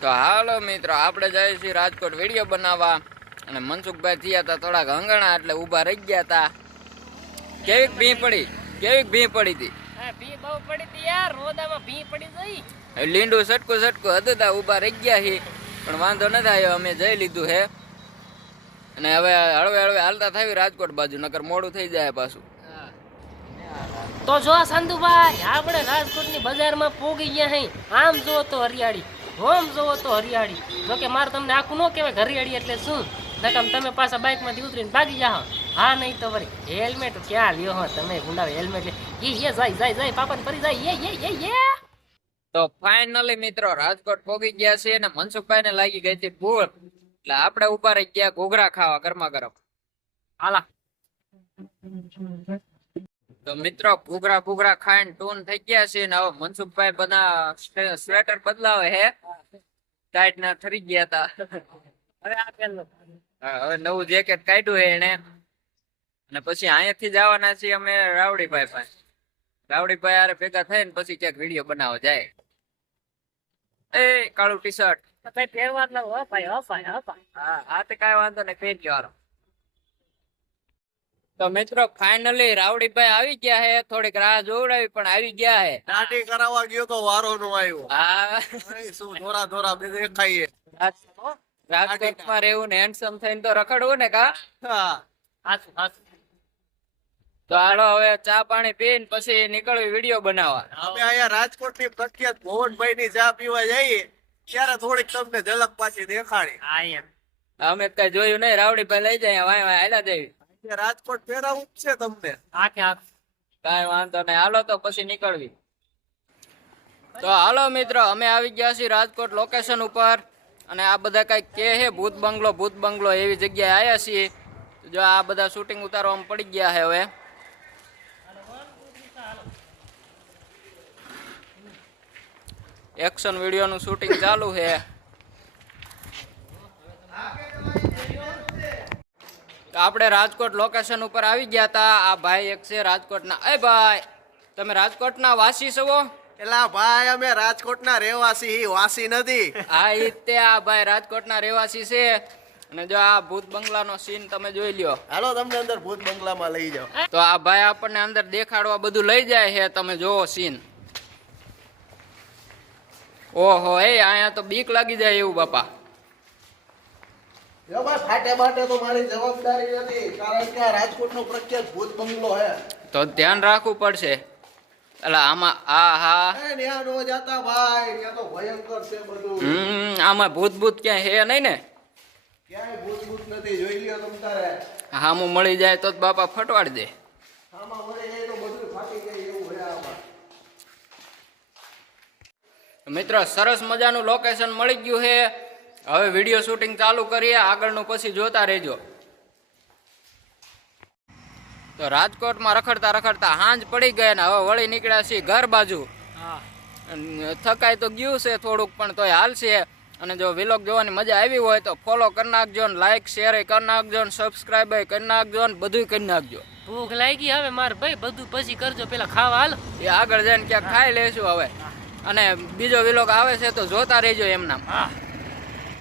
તો હાલો મિત્રો, આપણે જઈએ છીએ રાજકોટ વિડીયો બનાવવા. અને મનસુખભાઈ થયા હતા થોડાક હંગણા, એટલે ઊભા રહી ગયા હતા. કેવીક ભી પડી હતી? ભી બહુ પડી હતી યાર, રોદામાં ભી પડી ગઈ. લીંડું સટકું હતું, ઊભા રહી ગયા હી, પણ વાંધો નથી આવ્યો, અમે જઈ લીધું હે. અને હવે હળવે હાલતા થાવી રાજકોટ બાજુ, નકર મોડું થઈ જાય પાછું. તો જો સંધુભાઈ, આપણે રાજકોટની બજારમાં પોગી ગયા હઈ. આમ જોવો તો હરિયાળી, હોમ જોવો તો હરિયાળી. જોકે મારે તમને આખું ન કહેવાય હરિયાળી એટલે શું, નકમ તમે પાછા બાઇકમાંથી ઉતરીને ભાગી જાઓ. હા નહીં તો વળી હેલ્મેટ ક્યાં લ્યો હો તમે ગુંડાવે હેલ્મેટ લે. જાય પાપાને ફરી જાય. તો ફાઇનલી મિત્રો રાજકોટ પોગી ગયા છે અને મનસુખભાઈ ને લાગી ગઈ હતી ભૂખ, એટલે આપણે ઉભા રહી ગયા ઘોઘરા ખાવા ગરમા ગરમ. હાલા તો મિત્રો ઘૂઘરા ખાઈને ટૂન થઈ ગયા છે ને હવે મનસુખભાઈ બધા સ્વેટર બદલાવે હે, ટાઈટ ના ઠરી ગયા હતા. હવે નવું જેકેટ કાઢ્યું હે એને. અને પછી અહીંયાથી જવાના છીએ અમે રાવડીભાઈ પાસે. રાવડીભાઈ આરે ભેગા થઈને પછી ક્યાંક વિડીયો બનાવવા જાય. એ કાળું ટી શર્ટ પહેરવા જ લાવો ભાઈ. હા તે કઈ વાંધો નહીં, પહેરી લ્યો. તો મિત્રો ફાઇનલી રાવડીભાઈ આવી ગયા હે. થોડીક રાહ જોવડાવી પણ આવી ગયા હે. દાઢી કરાવવા ગયો તો વારો નો આવ્યો. હા શું ધોરા બે દેખાઈએ. રાજકોટમાં રહેવું ને હેન્ડસમ થઈને તો રખડવું ને કા. તો હાલો હવે ચા પાણી પીને પછી નીકળવી વિડીયો બનાવવા. અમે અહીંયા રાજકોટ ની પ્રખ્યાત ભવનભાઈ ની ચા પીવા જઈએ ત્યારે થોડીક તમને ઝલક પાછી દેખાડી. અમે કઈ જોયું નહીં, રાવડીભાઈ લઈ જાય વાય હાલ્યા દેવી. રાજકોટ ફેરવું જ છે તમને. કઈ વાંધો નહીં, હાલો તો પછી નીકળવી. તો હાલો મિત્રો, અમે આવી ગયા છીએ રાજકોટ લોકેશન ઉપર. અને આ બધા કઈક કે હે ભૂત બંગલો એવી જગ્યાએ આવ્યા છીએ. જો આ બધા શૂટિંગ ઉતારવામાં પડી ગયા છે. હવે એક્શન વિડીયો નું શૂટિંગ ચાલુ છે. આપણે રાજકોટ લોકેશન ઉપર આવી ગયા હતા. આ ભાઈ એક છે રાજકોટના. એ ભાઈ, તમે રાજકોટના વાસી છો? એલા ભાઈ, અમે રાજકોટના રહેવાસી, વાસી નથી. હા ઈ તે આ ભાઈ રાજકોટના રહેવાસી છે. અને જો આ ભૂત બંગલાનો સીન તમે જોઈ લ્યો. હાલો તમને અંદર ભૂત બંગલામાં લઈ જાઓ. તો આ ભાઈ આપણને અંદર દેખાડવા બધું લઈ જાય છે. તમે જોવો સીન. ઓહો, અહીંયા તો બીક લાગી જાય એવું બાપા. ફાટે બાટે તો મારી જવાબદારી નથી, કારણ કે રાજકોટનો પ્રખ્યાત ભૂત બંગલો હે. તો ધ્યાન રાખવું પડશે. એટલે આમાં હા ત્યાં નો જાતા ભાઈ, ત્યાં તો ભયંકર છે બધું. આમાં ભૂત ક્યાંય હે નહીં ને? ક્યાંય ભૂત નથી, જોઈ લ્યો તમ તારે. હામું મળી જાય તો બાપા ફટવાડી દે. આમાં મળી જાય તો બધું ફાટી જાય એવું હે આમાં. મિત્રો સરસ મજાનું લોકેશન મળી ગયું છે. હવે વિડીયો શૂટિંગ ચાલુ કરીએ, આગળનું પછી જોતા રહેજો. તો રાજકોટમાં રખડતા હાંજ પડી ગઈ ને હવે વળી નીકળ્યા છીએ ઘર બાજુ. થકાય તો ગયું છે થોડુંક, પણ તોય હાલશે. અને જો વ્લોગ જોવાની મજા આવી હોય તો ફોલો કરી નાખજો, ને લાઈક શેર કરી નાખજો, ને સબસ્ક્રાઈબ કરી નાખજો, ને બધું કરી નાખજો. ભૂખ લાગી હવે મારે ભાઈ, બધું પછી કરજો, પેલા ખાવા હાલ. એ આગળ જઈને ક્યાંક ખાઈ લેશું હવે. અને બીજો વ્લોગ આવે છે તો જોતા રહેજો એમના.